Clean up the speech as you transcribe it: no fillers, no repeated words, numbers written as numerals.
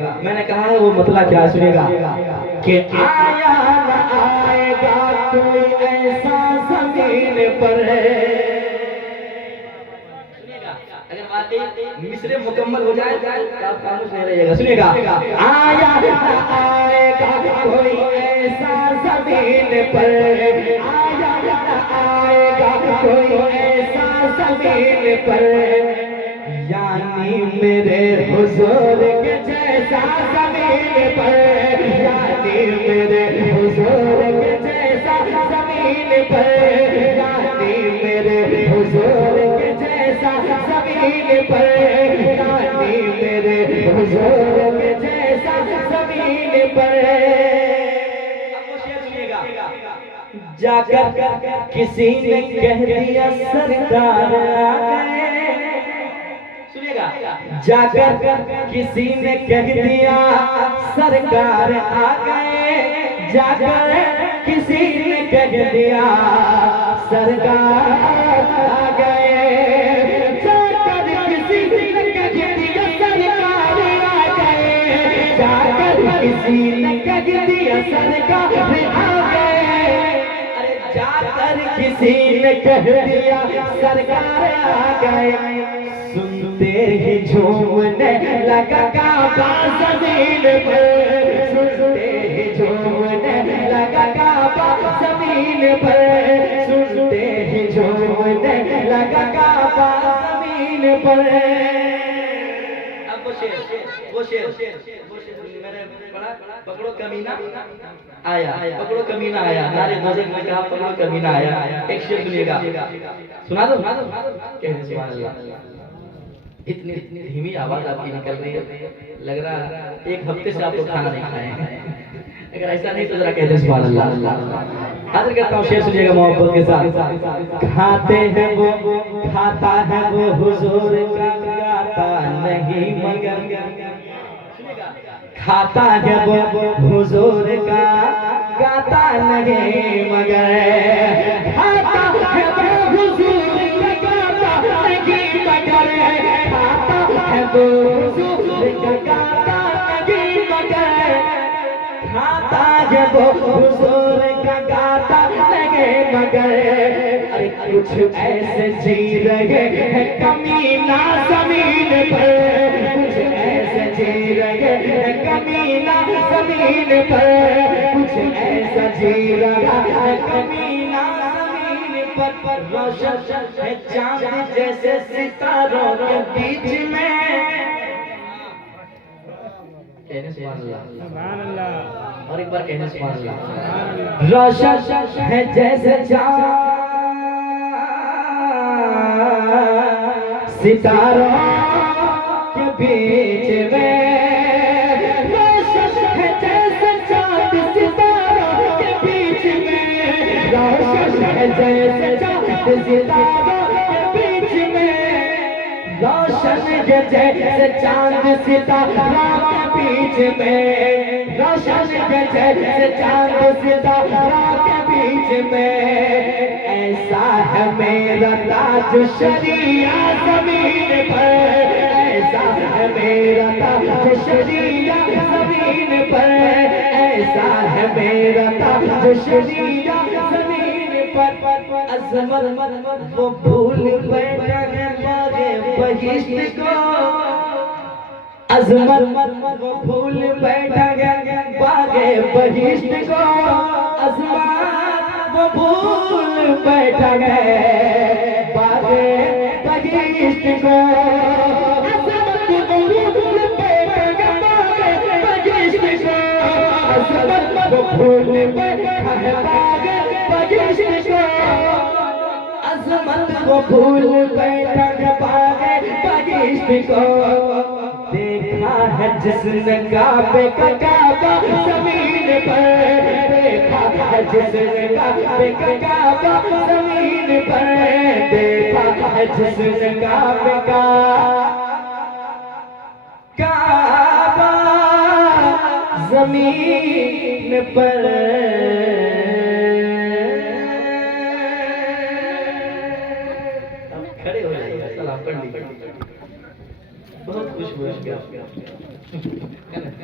मैंने कहा है वो मतलब क्या सुनेगा कि आया न आएगा कोई ऐसा जमीन पर अगर वाकई मिसरे मुकम्मल हो जाए तो आप खामोश नहीं रहिएगा। सुनिएगा आया न आएगा कोई ऐसा जमीन पर आया न आएगा कोई ऐसा जमीन पर यानी मेरे हुजूर के जैसा जमीन पर यानी मेरे हुजूर के जैसा जमीन पर यानी मेरे हुजूर के जैसा जमीन पर यानी मेरे हुजूर के जैसा जमीन पर। जाकर किसी ने कह दिया सरकार आ गए। सुनिएगा जाकर किसी ने कह दिया सरकार आ गए जाकर किसी ने कह दिया सरकार आ गए जाकर किसी ने कह दिया सरकार आ गए जाकर किसी ने कह दिया सरकार आ गए जाकर किसी ने कह दिया सरकार आ गए सुनते ही झूमने लगा काबा जमीन पर सुनते ही झूमने लगा काबा जमीन पर सुनते ही झूमने लगा काबा जमीन पर। अब वो शेर मैंने पढ़ा पकड़ो कमीना आया पकड़ो कमीना आया नारे दोज़ख में कहा पकड़ो कमीना आया। एक शेर सुनिएगा सुना दो कहने सुभान अल्लाह। इतनी धीमी आवाज आपकी निकल रही है लग रहा एक हफ्ते से आप लोग खाना नहीं खाए हैं। अगर ऐसा नहीं तो जरा कहते सुभान अल्लाह। हाजिर करता हूँ शेर सुनिएगा मोहब्बत के साथ। खाते हैं वो खाता है वो हुजूर का गाता नहीं मगर खाता है वो हुजूर का गाता नहीं मगर खाता है वो हुजूर का गाता नहीं मगर खाता है वो हुजूर का गाता नहीं मगर खाता है वो हुजूर का गाता नहीं मगर। अरे कुछ ऐसे जी रहे हैं कमीना जमीन पर कुछ ऐसे जी रहे हैं कमीना जमीन पर कुछ ऐसा जी रहा है कमीना जमीन पर रोशन है चांद जैसे सितारों के बीच में। कहने सुभान अल्लाह और एक बार कहने सुभान अल्लाह। रोशन है जैसे चांद सितारों के बीच में रोशन है जैसे चांद सितारों के बीच में रोशन है जैसे चांद सितारों के बीच में रोशन है जैसे चांद सितारों के बीच में रोशन है जैसे चांद सितारों के बीच में। ऐसा है मेरा ताज शरिया जमीन पर ऐसा है मेरा ताज शरिया जमीन पर ऐसा है मेरा ताज शरिया जमीन पर। अज़मत वो भूल बैठा है बागे बहिश्त को अज़मत वो भूल बैठा है बागे बहिश्त को अज़मत वो भूल बैठा है बागे बहिश्त को अज़मत वो भूल बैठा है बागे बहिश्त को अज़मत वो भूल बैठा है बागे बहिश्त को अज़मत वो भूल बैठा है बागे बहिश्त को। देखा है जिसने काबे का काबा जमीन पर देखा है जिसने काबे का काबा जमीन पर देखा है जिसने काबे का काबा जमीन पर। अब खड़े हो जाइए सलाम पढ़ लीजिए बहुत खुश हुए।